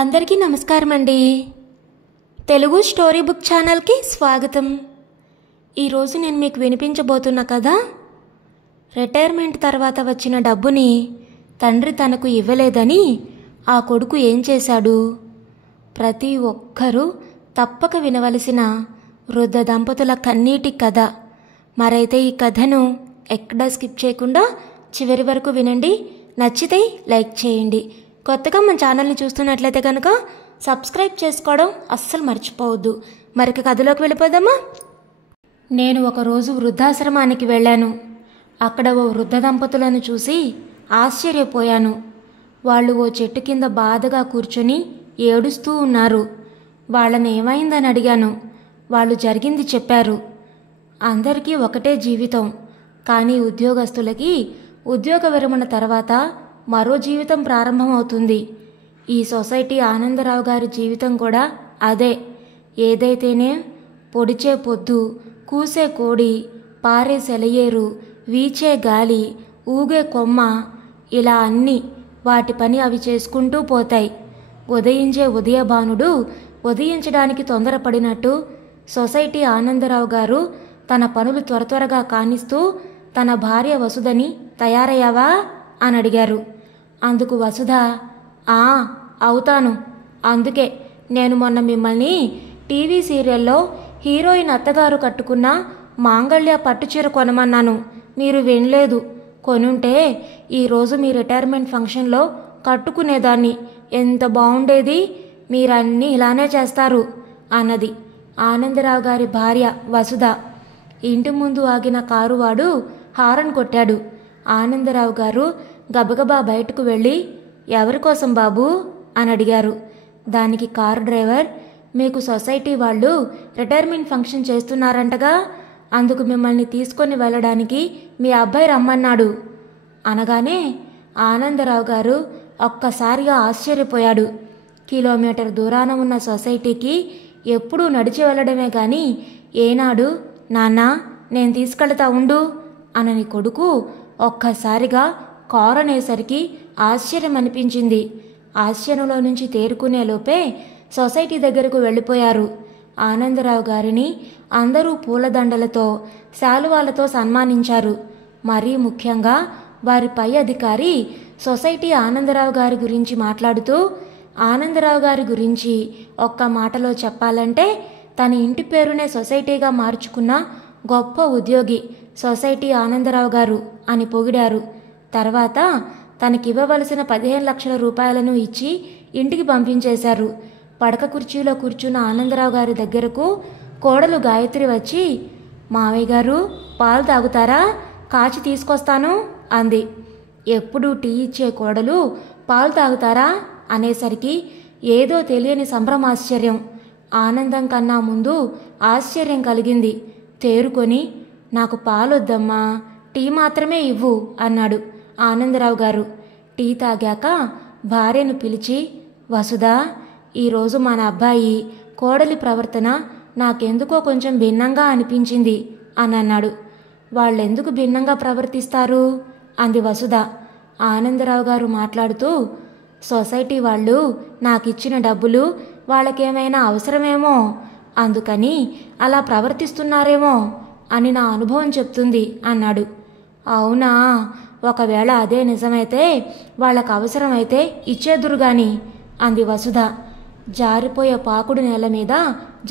అందరికీ నమస్కారం అండి. తెలుగు స్టోరీ బుక్ ఛానల్కి స్వాగతం. ఈరోజు నేను మీకు వినిపించబోతున్న కథ, రిటైర్మెంట్ తర్వాత వచ్చిన డబ్బుని తండ్రి తనకు ఇవ్వలేదని ఆ కొడుకు ఏం చేశాడు. ప్రతి ఒక్కరూ తప్పక వినవలసిన వృద్ధ దంపతుల కన్నీటి కథ. మరైతే ఈ కథను ఎక్కడా స్కిప్ చేయకుండా చివరి వరకు వినండి. నచ్చితే లైక్ చేయండి. కొత్తగా మన ఛానల్ని చూస్తున్నట్లయితే కనుక సబ్స్క్రైబ్ చేసుకోవడం అస్సలు మర్చిపోవద్దు. మరొక కథలోకి వెళ్ళిపోదామా. నేను ఒకరోజు వృద్ధాశ్రమానికి వెళ్ళాను. అక్కడ ఓ వృద్ధ దంపతులను చూసి ఆశ్చర్యపోయాను. వాళ్ళు ఓ చెట్టు కింద బాధగా కూర్చొని ఏడుస్తూ ఉన్నారు. వాళ్ళని ఏమైందని అడిగాను. వాళ్ళు జరిగింది చెప్పారు. అందరికీ ఒకటే జీవితం, కానీ ఉద్యోగస్తులకి ఉద్యోగ విరమణ తర్వాత మరో జీవితం ప్రారంభమవుతుంది. ఈ సొసైటీ ఆనందరావు గారి జీవితం కూడా అదే. ఏదైతేనే పొడిచే పొద్దు, కూసే కోడి, పారే సెలయేరు, వీచే గాలి, ఊగే కొమ్మ, ఇలా అన్నీ వాటి పని అవి చేసుకుంటూ పోతాయి. ఉదయించే ఉదయభానుడు ఉదయించడానికి తొందరపడినట్టు సొసైటీ ఆనందరావు గారు తన పనులు త్వరగా కానిస్తూ తన భార్య వసుధని తయారయ్యావా అని అడిగారు. అందుకు వసుధ, అవుతాను. అందుకే నేను మొన్న మిమ్మల్ని టీవీ సీరియల్లో హీరోయిన్ అత్తగారు కట్టుకున్న మాంగళ్య పట్టుచీర కొనమన్నాను. మీరు వినలేదు. కొనుంటే ఈరోజు మీ రిటైర్మెంట్ ఫంక్షన్లో కట్టుకునేదాన్ని. ఎంత బాగుండేది. మీరన్నీ ఇలానే చేస్తారు అన్నది ఆనందరావు గారి భార్య వసుధ. ఇంటి ముందు ఆగిన కారువాడు హారన్ కొట్టాడు. ఆనందరావు గారు గబగబా బయటకు వెళ్ళి, ఎవరికోసం బాబూ అని అడిగారు. దానికి కారు డ్రైవర్, మీకు సొసైటీ వాళ్ళు రిటైర్మెంట్ ఫంక్షన్ చేస్తున్నారంటగా, అందుకు మిమ్మల్ని తీసుకొని వెళ్ళడానికి మీ అబ్బాయి రమ్మన్నాడు అనగానే ఆనందరావు గారు ఒక్కసారిగా ఆశ్చర్యపోయాడు. కిలోమీటర్ దూరాన ఉన్న సొసైటీకి ఎప్పుడూ నడిచి వెళ్ళడమే కానీ ఏనాడు నాన్న నేను తీసుకెళ్తా ఉండు అనని కొడుకు ఒక్కసారిగా కారు అనేసరికి ఆశ్చర్యం అనిపించింది. ఆశ్చర్యంలో నుంచి తేరుకునే లోపే సొసైటీ దగ్గరకు వెళ్ళిపోయారు. ఆనందరావు గారిని అందరూ పూలదండలతో, శాలువాలతో సన్మానించారు. మరీ ముఖ్యంగా వారి పై అధికారి సొసైటీ ఆనందరావు గారి గురించి మాట్లాడుతూ, ఆనందరావు గారి గురించి ఒక్క మాటలో చెప్పాలంటే తన ఇంటి పేరునే సొసైటీగా మార్చుకున్న గొప్ప ఉద్యోగి సొసైటీ ఆనందరావు గారు అని పొగిడారు. తర్వాత తనకివ్వవలసిన 15 లక్షల రూపాయలను ఇచ్చి ఇంటికి పంపించేశారు. పడక కుర్చీలో కూర్చున్న ఆనందరావు గారి దగ్గరకు కోడలు గాయత్రి వచ్చి, మావయ్య గారు పాలు తాగుతారా, కాచి తీసుకొస్తాను అంది. ఎప్పుడూ టీ ఇచ్చే కోడలు పాలు తాగుతారా అనేసరికి ఏదో తెలియని సంభ్రమాశ్చర్యం, ఆనందం కన్నా ముందు ఆశ్చర్యం కలిగింది. తేరుకొని, నాకు పాలొద్దమ్మా, టీ మాత్రమే ఇవ్వు అన్నాడు ఆనందరావు గారు. టీ తాగాక భార్యను పిలిచి, వసుధ, ఈరోజు మన అబ్బాయి కోడలి ప్రవర్తన నాకెందుకో కొంచెం భిన్నంగా అనిపించింది అని అన్నాడు. వాళ్ళెందుకు భిన్నంగా ప్రవర్తిస్తారు అంది వసుధ. ఆనందరావు గారు మాట్లాడుతూ, సొసైటీ వాళ్ళు నాకిచ్చిన డబ్బులు వాళ్ళకేమైనా అవసరమేమో, అందుకని అలా ప్రవర్తిస్తున్నారేమో అని నా అనుభవం చెప్తుంది అన్నాడు. అవునా, ఒకవేళ అదే నిజమైతే వాళ్ళకు అవసరమైతే ఇచ్చేదురు గాని అంది వసుధ. జారిపోయే పాకుడు నేల మీద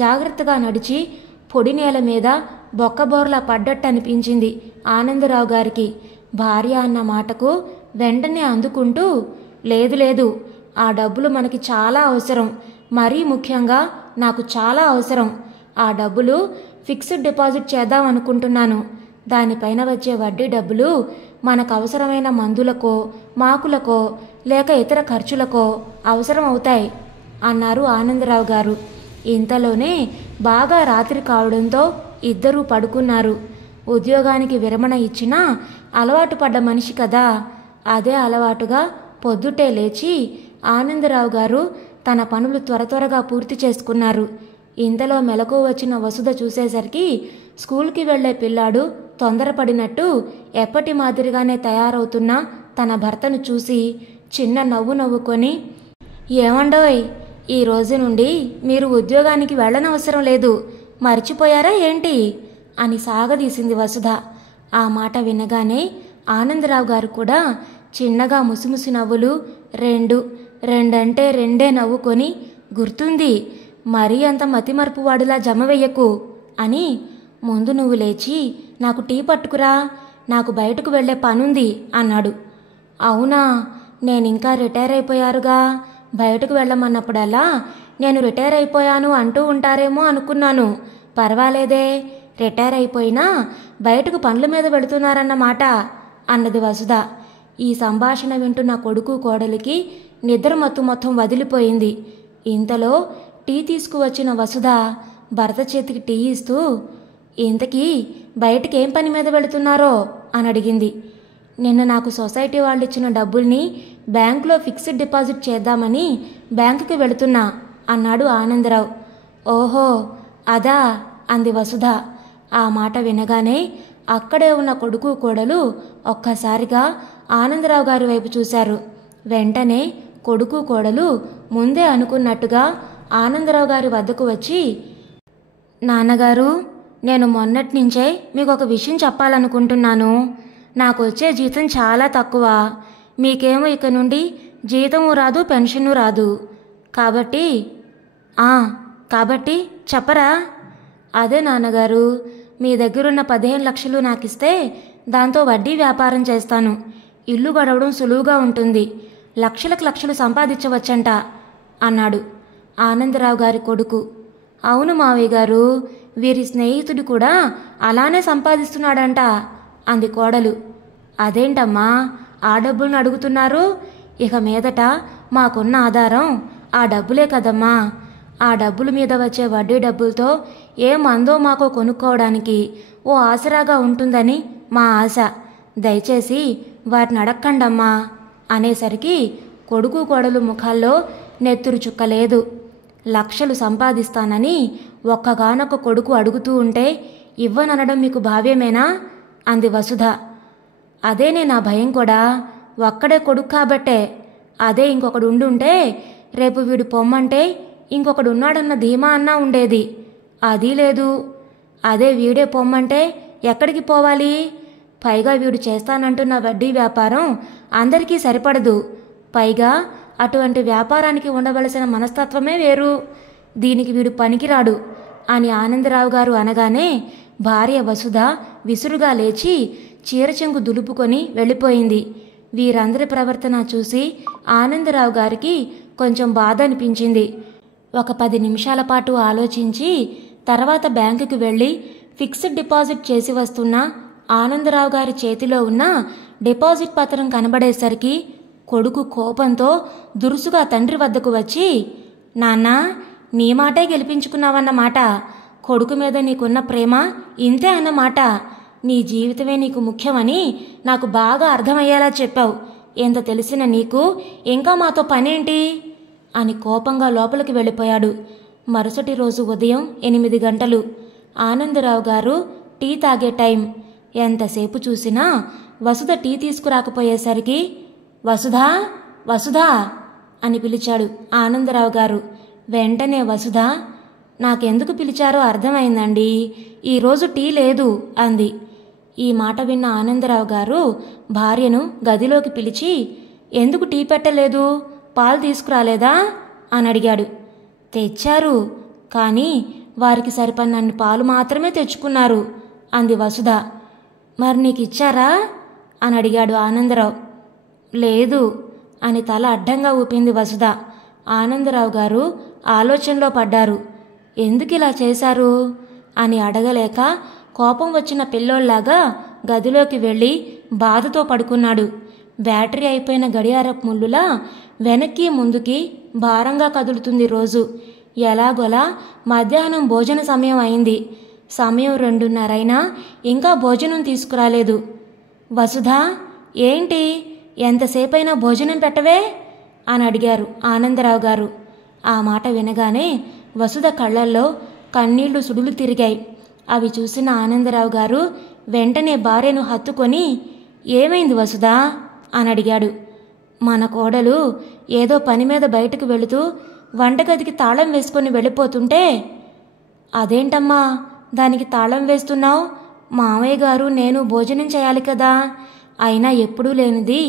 జాగ్రత్తగా నడిచి పొడి నేల మీద బొక్కబోర్లా పడ్డట్టు అనిపించింది ఆనందరావు గారికి. భార్య అన్న మాటకు వెంటనే అందుకుంటూ, లేదు, ఆ డబ్బులు మనకి చాలా అవసరం, మరీ ముఖ్యంగా నాకు చాలా అవసరం. ఆ డబ్బులు ఫిక్స్డ్ డిపాజిట్ చేద్దాం అనుకుంటున్నాను. దానిపైన వచ్చే వడ్డీ డబ్బులు మనకు అవసరమైన మందులకో, మాకులకో, లేక ఇతర ఖర్చులకో అవసరం అవుతాయి అన్నారు ఆనందరావు గారు. ఇంతలోనే బాగా రాత్రి కావడంతో ఇద్దరూ పడుకున్నారు. ఉద్యోగానికి విరమణ ఇచ్చినా అలవాటు పడ్డ మనిషి కదా, అదే అలవాటుగా పొద్దుటే లేచి ఆనందరావు గారు తన పనులు త్వరగా పూర్తి చేసుకున్నారు. ఇంతలో మెలకు వచ్చిన వసుధ చూసేసరికి స్కూల్కి వెళ్లే పిల్లాడు తొందరపడినట్టు ఎప్పటి మాదిరిగానే తయారవుతున్న తన భర్తను చూసి చిన్న నవ్వు నవ్వుకొని, ఏమండోయ్, ఈ రోజు నుండి మీరు ఉద్యోగానికి వెళ్ళనవసరం లేదు, మర్చిపోయారా ఏంటి అని సాగదీసింది వసుధ. ఆ మాట వినగానే ఆనందరావు గారు కూడా చిన్నగా ముసిముసి నవ్వులు, రెండంటే రెండే నవ్వుకొని, గుర్తుంది, మరీ అంత మతిమరుపు వాడిలా జమ వెయ్యకు అని, ముందు నువ్వు లేచి నాకు టీ పట్టుకురా, నాకు బయటకు వెళ్లే పనుంది అన్నాడు. అవునా, నేనింకా రిటైర్ అయిపోయారుగా, బయటకు వెళ్ళమన్నప్పుడల్లా నేను రిటైర్ అయిపోయాను అంటూ ఉంటారేమో అనుకున్నాను. పర్వాలేదే, రిటైర్ అయిపోయినా బయటకు పనుల మీద వెళుతున్నారన్నమాట అన్నది వసుధ. ఈ సంభాషణ వింటున్న కొడుకు కోడలికి నిద్ర మొత్తం వదిలిపోయింది. ఇంతలో టీ తీసుకువచ్చిన వసుధ భర్త చేతికి టీ ఇస్తూ, ఇంతకీ బయటికేం పని మీద వెళుతున్నారో అని అడిగింది. నిన్న నాకు సొసైటీ వాళ్ళు ఇచ్చిన డబ్బుల్ని బ్యాంకులో ఫిక్స్డ్ డిపాజిట్ చేద్దామని బ్యాంకుకి వెళుతున్నా అన్నాడు ఆనందరావు. ఓహో అదా అంది వసుధ. ఆ మాట వినగానే అక్కడే ఉన్న కొడుకు కోడలు ఒక్కసారిగా ఆనందరావు గారి వైపు చూశారు. వెంటనే కొడుకు కోడలు ముందే అనుకున్నట్టుగా ఆనందరావు గారి వద్దకు వచ్చి, నాన్నగారు, నేను మొన్నటి నుంచే మీకు ఒక విషయం చెప్పాలనుకుంటున్నాను. నాకు వచ్చే జీతం చాలా తక్కువ, మీకేమో ఇక నుండి జీతము రాదు, పెన్షను రాదు. కాబట్టి చెప్పరా? అదే నాన్నగారు, మీ దగ్గరున్న 15 లక్షలు నాకిస్తే దాంతో వడ్డీ వ్యాపారం చేస్తాను. ఇల్లు గడవడం సులువుగా ఉంటుంది, లక్షలు సంపాదించవచ్చంట అన్నాడు ఆనందరావు గారి కొడుకు. అవును మావయ్య గారు, వీరి స్నేహితుడు కూడా అలానే సంపాదిస్తున్నాడంట అంది కోడలు. అదేంటమ్మా ఆ డబ్బులను అడుగుతున్నారు? ఇక మీదట మాకున్న ఆధారం ఆ డబ్బులే కదమ్మా. ఆ డబ్బుల మీద వచ్చే వడ్డీ డబ్బులతో ఏ మందో మాకో కొనుక్కోవడానికి ఓ ఆసరాగా ఉంటుందని మా ఆశ. దయచేసి వాటిని అడక్కండమ్మా అనేసరికి కొడుకు కోడలు ముఖాల్లో నెత్తురు చుక్కలేదు. లక్షలు సంపాదిస్తానని ఒక్కగానొక్క కొడుకు అడుగుతూ ఉంటే ఇవ్వననడం మీకు భావ్యమేనా అంది వసుధ. అదేనే నా భయం కూడా, ఒక్కడే కొడుకు కాబట్టే. అదే ఇంకొకడు ఉండుంటే రేపు వీడు పొమ్మంటే ఇంకొకడున్నాడన్న ధీమా అన్నా ఉండేది. అది లేదు. అదే వీడే పొమ్మంటే ఎక్కడికి పోవాలి? పైగా వీడు చేస్తానంటున్న వడ్డీ వ్యాపారం అందరికీ సరిపడదు. పైగా అటువంటి వ్యాపారానికి ఉండవలసిన మనస్తత్వమే వేరు. దీనికి వీడు పనికిరాడు అని ఆనందరావు గారు అనగానే భార్య వసుధ విసురుగా లేచి చీరచెంగు దులుపుకొని వెళ్ళిపోయింది. వీరందరి ప్రవర్తన చూసి ఆనందరావు గారికి కొంచెం బాధ అనిపించింది. ఒక 10 నిమిషాల పాటు ఆలోచించి తర్వాత బ్యాంకుకి వెళ్ళి ఫిక్స్డ్ డిపాజిట్ చేసి వస్తున్న ఆనందరావు గారి చేతిలో ఉన్న డిపాజిట్ పత్రం కనబడేసరికి కొడుకు కోపంతో దురుసుగా తండ్రి వద్దకు వచ్చి, నాన్నా, నీ మాటే గెలిపించుకున్నావన్నమాట. కొడుకు మీద నీకున్న ప్రేమ ఇంతే అన్నమాట. నీ జీవితమే నీకు ముఖ్యమని నాకు బాగా అర్థమయ్యేలా చెప్పావు. ఎంత తెలిసిన నీకు ఇంకా మాతో పనేంటి అని కోపంగా లోపలికి వెళ్ళిపోయాడు. మరుసటి రోజు ఉదయం 8 గంటలు. ఆనందరావు గారు టీ తాగే టైం. ఎంతసేపు చూసినా వసుధ టీ తీసుకురాకపోయేసరికి వసుధా వసుధా అని పిలిచాడు ఆనందరావు గారు. వెంటనే వసుధ, నాకెందుకు పిలిచారో అర్థమైందండి, ఈరోజు టీ లేదు అంది. ఈ మాట విన్న ఆనందరావు గారు భార్యను గదిలోకి పిలిచి, ఎందుకు టీ పెట్టలేదు, పాలు తీసుకురాలేదా అని అడిగాడు. తెచ్చారు, కానీ వారికి సరిపడినన్ని పాలు మాత్రమే తెచ్చుకున్నారు అంది వసుధ. మరి నీకు ఇచ్చారా అని అడిగాడు ఆనందరావు. లేదు అని తల అడ్డంగా ఊపింది వసుధ. ఆనందరావు గారు ఆలోచనలో పడ్డారు. ఎందుకిలా చేశారు అని అడగలేక కోపం వచ్చిన పిల్లోళ్లాగా గదిలోకి వెళ్ళి బాధతో పడుకున్నాడు. బ్యాటరీ అయిపోయిన గడియారపు ముళ్ళులా వెనక్కి ముందుకి భారంగా కదులుతుంది రోజు. ఎలాగోలా మధ్యాహ్నం భోజన సమయం అయింది. సమయం 2:30 అయినా ఇంకా భోజనం తీసుకురాలేదు. వసుధ, ఏంటి ఎంతసేపైనా భోజనం పెట్టవే అని అడిగారు ఆనందరావు గారు. ఆ మాట వినగానే వసుధ కళ్ళల్లో కన్నీళ్లు సుడులు తిరిగాయి. అవి చూసిన ఆనందరావు గారు వెంటనే భార్యను హత్తుకొని, ఏమైంది వసుధ అని అడిగాడు. మన కోడలు ఏదో పని మీద బయటకు వెళుతూ వంటగదికి తాళం వేసుకొని వెళ్ళిపోతుంటే, అదేంటమ్మా దానికి తాళం వేస్తున్నావు? మామయ్య గారు నేను భోజనం చేయాలి కదా, అయినా ఎప్పుడూ లేనిది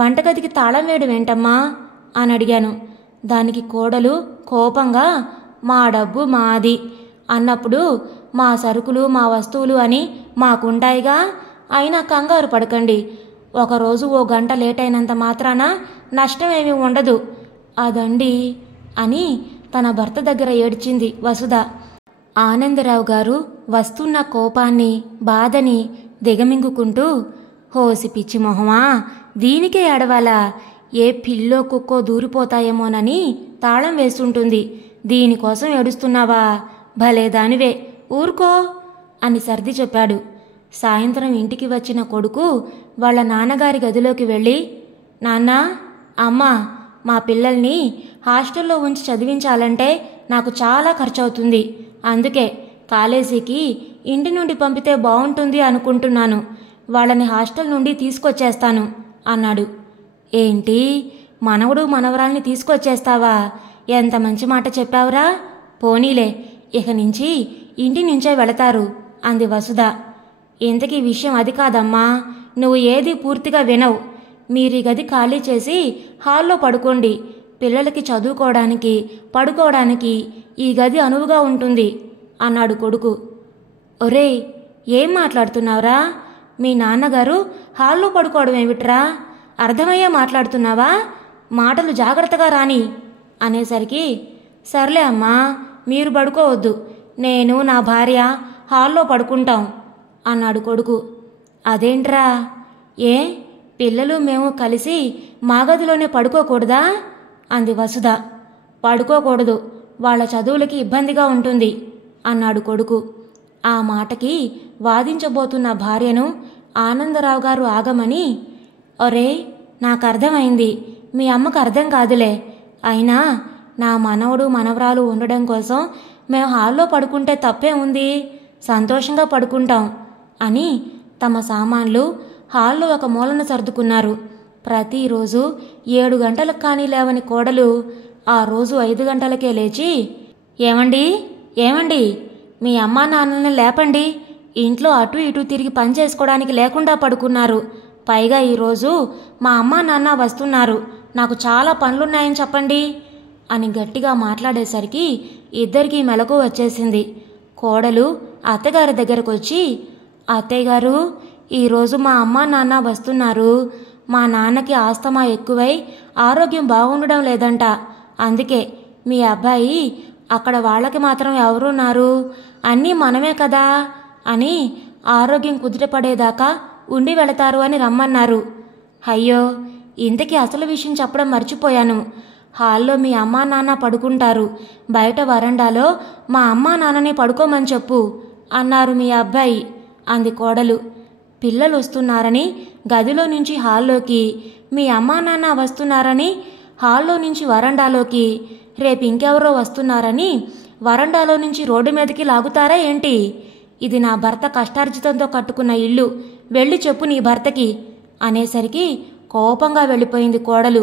వంటగదికి తాళం వేయడం ఏంటమ్మా అని అడిగాను. దానికి కోడలు కోపంగా, మా డబ్బు మాది అన్నప్పుడు మా సరుకులు మా వస్తువులు అని మాకుంటాయిగా, అయినా కంగారు పడకండి. ఒకరోజు ఓ గంట లేట్ అయినంత మాత్రాన నష్టమేమీ ఉండదు అదండి అని తన భర్త దగ్గర ఏడ్చింది వసుధ. ఆనందరావు గారు వస్తున్న కోపాన్ని బాధని దిగమింగుకుంటూ, హోసి పిచ్చి మొహమా, దీనికే ఏడవాలా? ఏ పిల్లో కుక్కో దూరిపోతాయేమోనని తాళం వేస్తుంటుంది, దీనికోసం ఏడుస్తున్నావా? భలే దానివే, ఊరుకో అని సర్ది చెప్పాడు. సాయంత్రం ఇంటికి వచ్చిన కొడుకు వాళ్ళ నాన్నగారి గదిలోకి వెళ్ళి, నాన్నా, అమ్మా, మా పిల్లల్ని హాస్టల్లో ఉంచి చదివించాలంటే నాకు చాలా ఖర్చవుతుంది, అందుకే కాలేజీకి ఇంటి నుండి పంపితే బాగుంటుంది అనుకుంటున్నాను, వాళ్ళని హాస్టల్ నుండి తీసుకొచ్చేస్తాను అన్నాడు. ఏంటి, మనవడు మనవరాల్ని తీసుకొచ్చేస్తావా? ఎంత మంచి మాట చెప్పావురా. పోనీలే, ఇక నుంచి ఇంటి నుంచే వెళతారు అంది వసుధ. ఇంతకీ విషయం అది కాదమ్మా, నువ్వు ఏది పూర్తిగా వినవు. మీరీ గది ఖాళీ చేసి హాల్లో పడుకోండి, పిల్లలకి చదువుకోవడానికి పడుకోవడానికి ఈ గది అనువుగా ఉంటుంది అన్నాడు కొడుకు. ఒరేయ్, ఏం మాట్లాడుతున్నావురా? మీ నాన్నగారు హాల్లో పడుకోవడం ఏమిట్రా? అర్థమయ్యే మాట్లాడుతున్నావా? మాటలు జాగ్రత్తగా రాని అనేసరికి, సర్లే అమ్మా, మీరు పడుకోవద్దు, నేను నా భార్య హాల్లో పడుకుంటాం అన్నాడు కొడుకు. అదేంట్రా? ఏ, పిల్లలు మేము కలిసి మా గదిలోనే పడుకోకూడదా అంది వసుధ. పడుకోకూడదు, వాళ్ళ చదువులకి ఇబ్బందిగా ఉంటుంది అన్నాడు కొడుకు. ఆ మాటకి వాదించబోతున్న భార్యను ఆనందరావు గారు ఆగమని, ఒరే, నాకు అర్థమైంది, మీ అమ్మకు అర్థం కాదులే, అయినా నా మనవడు మనవరాలు ఉండడం కోసం మేము హాల్లో పడుకుంటే తప్పే ఉంది, సంతోషంగా పడుకుంటాం అని తమ సామాన్లు హాల్లో ఒక మూలన సర్దుకున్నారు. ప్రతిరోజు 7 గంటలకు కానీ లేవని కోడలు ఆ రోజు 5 గంటలకే లేచి, ఏమండి ఏమండి, మీ అమ్మా నాన్నల్ని లేపండి, ఇంట్లో అటు ఇటు తిరిగి పని చేసుకోవడానికి లేకుండా పడుకున్నారు, పైగా ఈరోజు మా అమ్మా నాన్న వస్తున్నారు, నాకు చాలా పనులున్నాయని చెప్పండి అని గట్టిగా మాట్లాడేసరికి ఇద్దరికీ మెలకు వచ్చేసింది. కోడలు అత్తగారి దగ్గరకు వచ్చి, అత్తయ్యగారు, ఈరోజు మా అమ్మా నాన్న వస్తున్నారు, మా నాన్నకి ఆస్తమా ఎక్కువై ఆరోగ్యం బాగుండడం లేదంట, అందుకే మీ అబ్బాయి అక్కడ వాళ్ళకి మాత్రం ఎవరున్నారు, అన్నీ మనమే కదా అని ఆరోగ్యం కుదుటపడేదాకా ఉండి వెళతారు అని రమ్మన్నారు. అయ్యో, ఇంతకీ అసలు విషయం చెప్పడం మర్చిపోయాను, హాల్లో మీ అమ్మా నాన్న పడుకుంటారు, బయట వరండాలో మా అమ్మా నాన్నని పడుకోమని చెప్పు అన్నారు మీ అబ్బాయి అంది కోడలు. పిల్లలు వస్తున్నారని గదిలో నుంచి హాల్లోకి, మీ అమ్మా నాన్న వస్తున్నారని హాల్లో నుంచి వరండాలోకి, రేపు ఇంకెవరో వస్తున్నారని వరండాలో నుంచి రోడ్డు మీదకి లాగుతారా ఏంటి? ఇది నా భర్త కష్టార్జితంతో కట్టుకున్న ఇల్లు, వెళ్ళి చెప్పు నీ భర్తకి అనేసరికి కోపంగా వెళ్ళిపోయింది కోడలు.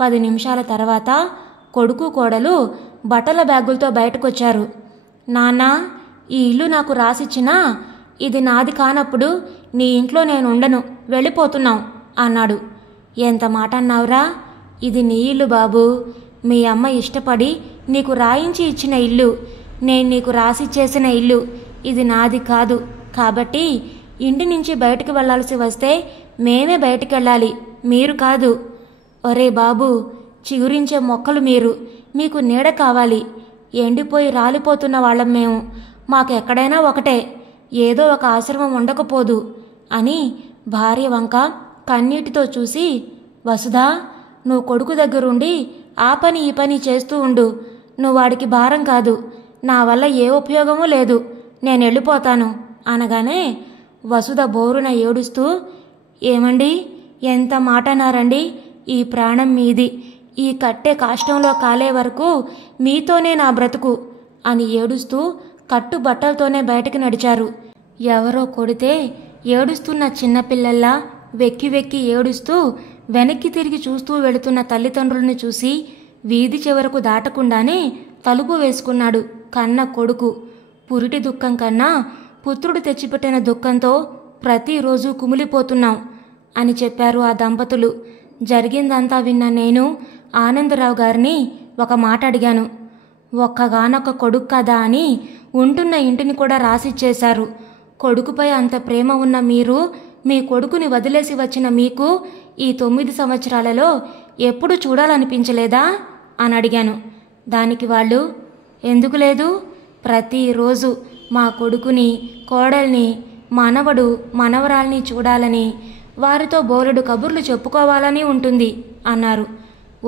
10 నిమిషాల తర్వాత కొడుకు కోడలు బట్టల బ్యాగులతో బయటకొచ్చారు. నాన్నా, ఈ ఇల్లు నాకు రాసిచ్చినా ఇది నాది కానప్పుడు నీ ఇంట్లో నేను ఉండను, వెళ్ళిపోతున్నాం అన్నాడు. ఎంత మాట అన్నావురా? ఇది నీ ఇల్లు బాబు, మీ అమ్మ ఇష్టపడి నీకు రాయించి ఇచ్చిన ఇల్లు, నేను నీకు రాసిచ్చేసిన ఇల్లు, ఇది నాది కాదు, కాబట్టి ఇంటి నుంచి బయటకు వెళ్లాల్సి వస్తే మేమే బయటికెళ్ళాలి, మీరు కాదు. ఒరే బాబు, చిగురించే మొక్కలు మీరు, మీకు నీడ కావాలి, ఎండిపోయి రాలిపోతున్న వాళ్ళం మేము, మాకు ఎక్కడైనా ఒకటే, ఏదో ఒక ఆశ్రమం ఉండకపోదు అని భార్య వంక కన్నీటితో చూసి, వసుధా, నువ్వు కొడుకు దగ్గరుండి ఆ పని ఈ పని చేస్తూ ఉండు, నువ్వు వాడికి భారం కాదు, నా వల్ల ఏ ఉపయోగమూ లేదు, నేను వెళ్ళిపోతాను అనగానే వసుధ బోరున ఏడుస్తూ, ఏమండి, ఎంత మాట అన్నారండి, ఈ ప్రాణం మీది, ఈ కట్టె కాష్టంలో కాలే వరకు మీతోనే నా బ్రతుకు అని ఏడుస్తూ కట్టుబట్టలతోనే బయటకు నడిచారు. ఎవరో కొడితే ఏడుస్తున్న చిన్నపిల్లల్లా వెక్కి వెక్కి ఏడుస్తూ వెనక్కి తిరిగి చూస్తూ వెళుతున్న తల్లిదండ్రుల్ని చూసి వీధి చివరకు దాటకుండానే తలుపు వేసుకున్నాడు కన్న కొడుకు. పురిటి దుఃఖం కన్నా పుత్రుడు తెచ్చిపెట్టిన దుఃఖంతో ప్రతిరోజు కుమిలిపోతున్నాం అని చెప్పారు ఆ దంపతులు. జరిగిందంతా విన్న నేను ఆనందరావు గారిని ఒక మాట అడిగాను. ఒక్కగానొక్క కొడుకు కదా అని ఉంటున్న ఇంటిని కూడా రాసిచ్చేశారు. కొడుకుపై అంత ప్రేమ ఉన్న మీరు మీ కొడుకుని వదిలేసి వచ్చిన మీకు ఈ 9 సంవత్సరాలలో ఎప్పుడు చూడాలనిపించలేదా అని అడిగాను. దానికి వాళ్ళు, ఎందుకు లేదు, ప్రతిరోజు మా కొడుకుని, కోడల్ని, మనవడు, మనవరాల్ని చూడాలని, వారితో బోలెడు కబుర్లు చెప్పుకోవాలని ఉంటుంది అన్నారు.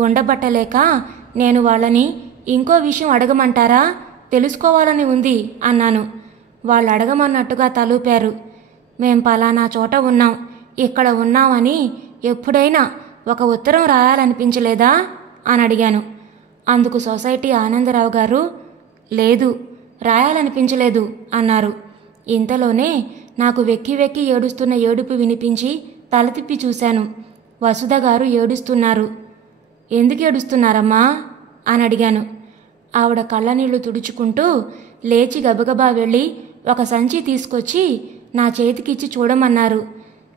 ఉండబట్టలేక నేను వాళ్ళని ఇంకో విషయం అడగమంటారా, తెలుసుకోవాలని ఉంది అన్నాను. వాళ్ళు అడగమన్నట్టుగా తలూపారు. మేం పలానా చోట ఉన్నాం, ఇక్కడ ఉన్నామని ఎప్పుడైనా ఒక ఉత్తరం రాయాలనిపించలేదా అని అడిగాను. అందుకు సొసైటీ ఆనందరావు గారు, లేదు, రాయాలనిపించలేదు అన్నారు. ఇంతలోనే నాకు వెక్కి వెక్కి ఏడుస్తున్న ఏడుపు వినిపించి తల తిప్పి చూశాను. వసుధ గారు ఏడుస్తున్నారు. ఎందుకు ఏడుస్తున్నారమ్మా అని అడిగాను. ఆవిడ కళ్ళనీళ్లు తుడుచుకుంటూ లేచి గబగబా వెళ్ళి ఒక సంచి తీసుకొచ్చి నా చేతికిచ్చి చూడమన్నారు.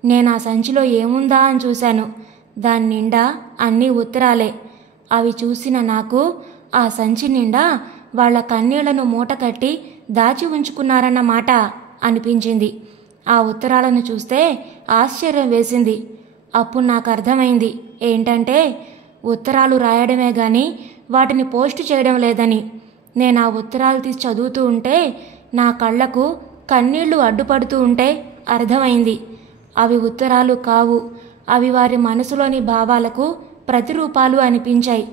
నేను ఆ సంచిలో ఏముందా అని చూశాను. దాని నిండా అన్నీ ఉత్తరాలే. అవి చూసిన నాకు ఆ సంచి నిండా వాళ్ల కన్నీళ్లను మూట కట్టి దాచి ఉంచుకున్నారన్న మాట అనిపించింది. ఆ ఉత్తరాలను చూస్తే ఆశ్చర్యం వేసింది. అప్పుడు నాకు అర్థమైంది ఏంటంటే, ఉత్తరాలు రాయడమే గాని వాటిని పోస్టు చేయడం లేదని. నేను ఆ ఉత్తరాలు తీసి చదువుతూ ఉంటే నా కళ్లకు కన్నీళ్లు అడ్డుపడుతూ ఉంటే అర్థమైంది. అవి ఉత్తరాలు కావు, అవి వారి మనసులోని భావాలకు ప్రతిరూపాలు అనిపించాయి.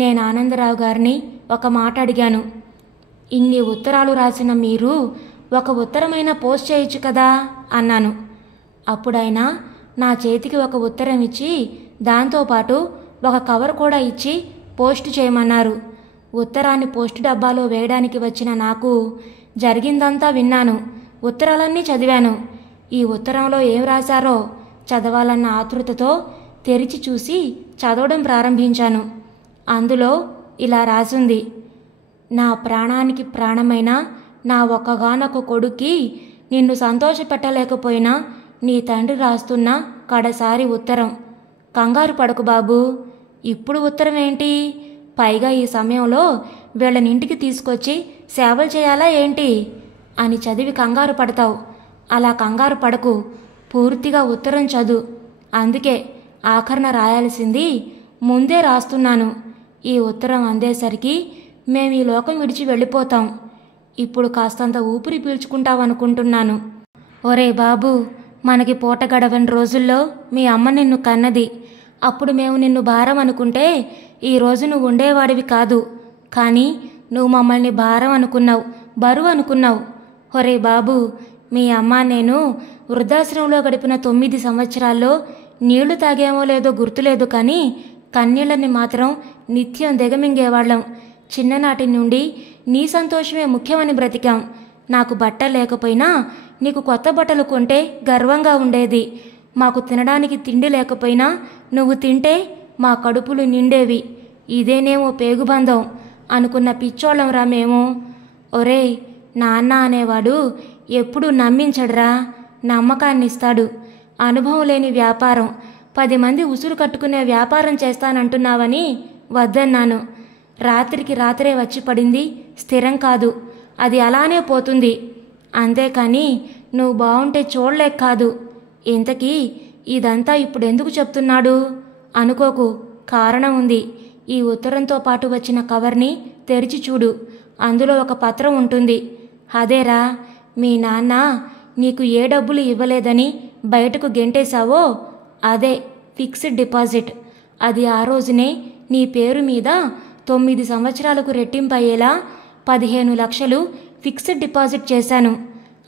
నేను ఆనందరావు గారిని ఒక మాట అడిగాను. ఇన్ని ఉత్తరాలు రాసిన మీరు ఒక ఉత్తరమైనా పోస్ట్ చేయొచ్చు కదా అన్నాను. అప్పుడైనా నా చేతికి ఒక ఉత్తరం ఇచ్చి దాంతోపాటు ఒక కవర్ కూడా ఇచ్చి పోస్టు చేయమన్నారు. ఉత్తరాన్ని పోస్టు డబ్బాలో వేయడానికి వచ్చిన నాకు జరిగిందంతా విన్నాను, ఉత్తరాలన్నీ చదివాను. ఈ ఉత్తరంలో ఏం రాశారో చదవాలన్న ఆతృతతో తెరిచి చూసి చదవడం ప్రారంభించాను. అందులో ఇలా రాసుంది: నా ప్రాణానికి ప్రాణమైన నా ఒక్కగానొక్క కొడుక్కి నిన్ను సంతోషపెట్టలేకపోయినా నీ తండ్రి రాస్తున్న కడసారి ఉత్తరం. కంగారు పడకు బాబూ, ఇప్పుడు ఉత్తరం ఏంటి, పైగా ఈ సమయంలో వీళ్ళనింటికి తీసుకొచ్చి సేవలు చేయాలా ఏంటి అని చదివి కంగారు పడతావు. అలా కంగారు పడకు, పూర్తిగా ఉత్తరం చదువు. అందుకే ఆఖరణ రాయాల్సింది ముందే రాస్తున్నాను. ఈ ఉత్తరం అందేసరికి మేము ఈ లోకం విడిచి వెళ్ళిపోతాం. ఇప్పుడు కాస్తంత ఊపిరి పీల్చుకుంటావనుకుంటున్నాను. ఒరే బాబు, మనకి పూట గడవని రోజుల్లో మీ అమ్మ నిన్ను కన్నది. అప్పుడు మేము నిన్ను భారం అనుకుంటే ఈరోజు నువ్వు ఉండేవాడివి కాదు. కానీ నువ్వు మమ్మల్ని భారం అనుకున్నావు, బరువు అనుకున్నావు. ఒరే బాబు, మీ అమ్మ నేను వృద్ధాశ్రమంలో గడిపిన 9 సంవత్సరాల్లో నీళ్లు తాగామో లేదో గుర్తులేదు, కానీ కన్నీళ్ళని మాత్రం నిత్యం దిగమింగేవాళ్ళం. చిన్ననాటి నుండి నీ సంతోషమే ముఖ్యమని బ్రతికాం. నాకు బట్ట లేకపోయినా నీకు కొత్త బట్టలు కొంటే గర్వంగా ఉండేది. మాకు తినడానికి తిండి లేకపోయినా నువ్వు తింటే మా కడుపులు నిండేవి. ఇదేనేమో పేగుబంధం అనుకున్న పిచ్చోళ్ళం రా మేము. ఒరే, నాన్న అనేవాడు ఎప్పుడూ నమ్మించడురా, నమ్మకాన్నిస్తాడు. అనుభవం లేని వ్యాపారం, 10 మంది ఉసురు కట్టుకునే వ్యాపారం చేస్తానంటున్నావని వద్దన్నాను. రాత్రికి రాత్రే వచ్చి పడింది స్థిరం కాదు, అది అలానే పోతుంది. అంతేకాని నువ్వు బావుంటే చూడలేక కాదు. ఇంతకీ ఇదంతా ఇప్పుడెందుకు చెప్తున్నాడు అనుకోకు, కారణం ఉంది. ఈ ఉత్తరంతో పాటు వచ్చిన కవర్ని తెరిచి చూడు, అందులో ఒక పత్రం ఉంటుంది. అదేరా, మీ నాన్న నీకు ఏ డబ్బులు ఇవ్వలేదని బయటకు గెంటేశావో అదే ఫిక్స్డ్ డిపాజిట్. అది ఆ రోజునే నీ పేరు మీద 9 సంవత్సరాలకు రెట్టింపయ్యేలా 15 లక్షలు ఫిక్స్డ్ డిపాజిట్ చేశాను.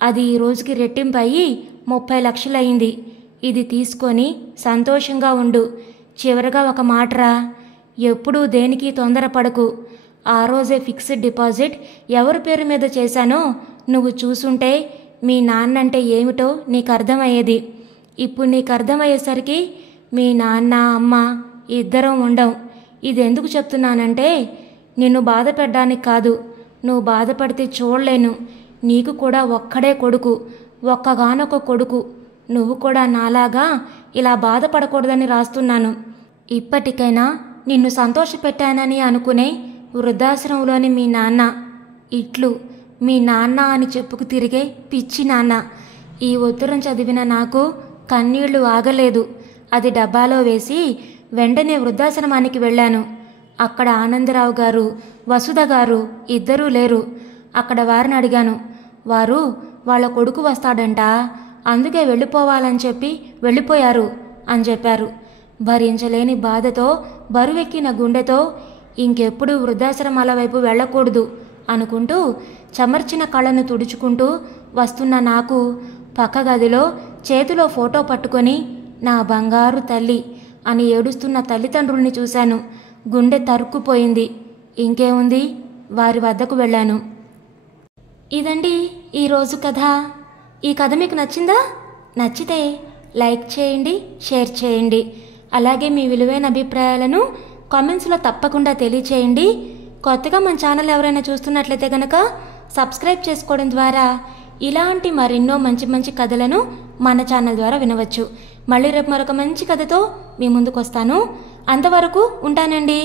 అది ఈ రోజుకి రెట్టింపయ్యి 30 లక్షలయింది. ఇది తీసుకొని సంతోషంగా ఉండు. చివరగా ఒక మాటరా, ఎప్పుడూ దేనికి తొందరపడకు. ఆ రోజే ఫిక్స్డ్ డిపాజిట్ ఎవరి పేరు మీద చేశానో నువ్వు చూసుంటే మీ నాన్నంటే ఏమిటో నీకు అర్థమయ్యేది. ఇప్పుడు నీకు అర్థమయ్యేసరికి మీ నాన్న అమ్మ ఇద్దరం ఉండం. ఇదెందుకు చెప్తున్నానంటే నిన్ను బాధ పెట్టడానికి కాదు. నువ్వు బాధపడితే చూడలేను. నీకు కూడా ఒక్కడే కొడుకు, ఒక్కగానొక్క కొడుకు. నువ్వు కూడా నాలాగా ఇలా బాధపడకూడదని రాస్తున్నాను. ఇప్పటికైనా నిన్ను సంతోషపెట్టానని అనుకునే వృద్ధాశ్రమంలోని మీ నాన్న ఇట్లు మీ నాన్న అని చెప్పుకు తిరిగే పిచ్చి నాన్న. ఈ ఉత్తరం చదివిన నాకు కన్నీళ్లు ఆగలేదు. అది డబ్బాలో వేసి వెంటనే వృద్ధాశ్రమానికి వెళ్ళాను. అక్కడ ఆనందరావు గారు, వసుధ గారు ఇద్దరూ లేరు. అక్కడ వారిని అడిగాను. వారు వాళ్ళ కొడుకు వస్తాడంట, అందుకే వెళ్ళిపోవాలని చెప్పి వెళ్ళిపోయారు అని చెప్పారు. భరించలేని బాధతో బరువెక్కిన గుండెతో ఇంకెప్పుడు వృద్ధాశ్రమాల వైపు వెళ్ళకూడదు అనుకుంటూ చెమర్చిన కళ్ళను తుడుచుకుంటూ వస్తున్న నాకు పక్క గదిలో చేతిలో ఫోటో పట్టుకొని నా బంగారు తల్లి అని ఏడుస్తున్న తల్లిదండ్రుల్ని చూశాను. గుండె తరుక్కుపోయింది. ఇంకేముంది, వారి వద్దకు వెళ్ళాను. ఇదండి ఈరోజు కథ. ఈ కథ మీకు నచ్చిందా? నచ్చితే లైక్ చేయండి, షేర్ చేయండి. అలాగే మీ విలువైన అభిప్రాయాలను కామెంట్స్లో తప్పకుండా తెలియచేయండి. కొత్తగా మన ఛానల్ ఎవరైనా చూస్తున్నట్లయితే కనుక సబ్స్క్రైబ్ చేసుకోవడం ద్వారా ఇలాంటి మరెన్నో మంచి మంచి కథలను మన ఛానల్ ద్వారా వినవచ్చు. మళ్ళీ రేపు మరొక మంచి కథతో మీ ముందుకు వస్తాను. అంతవరకు ఉంటానండి.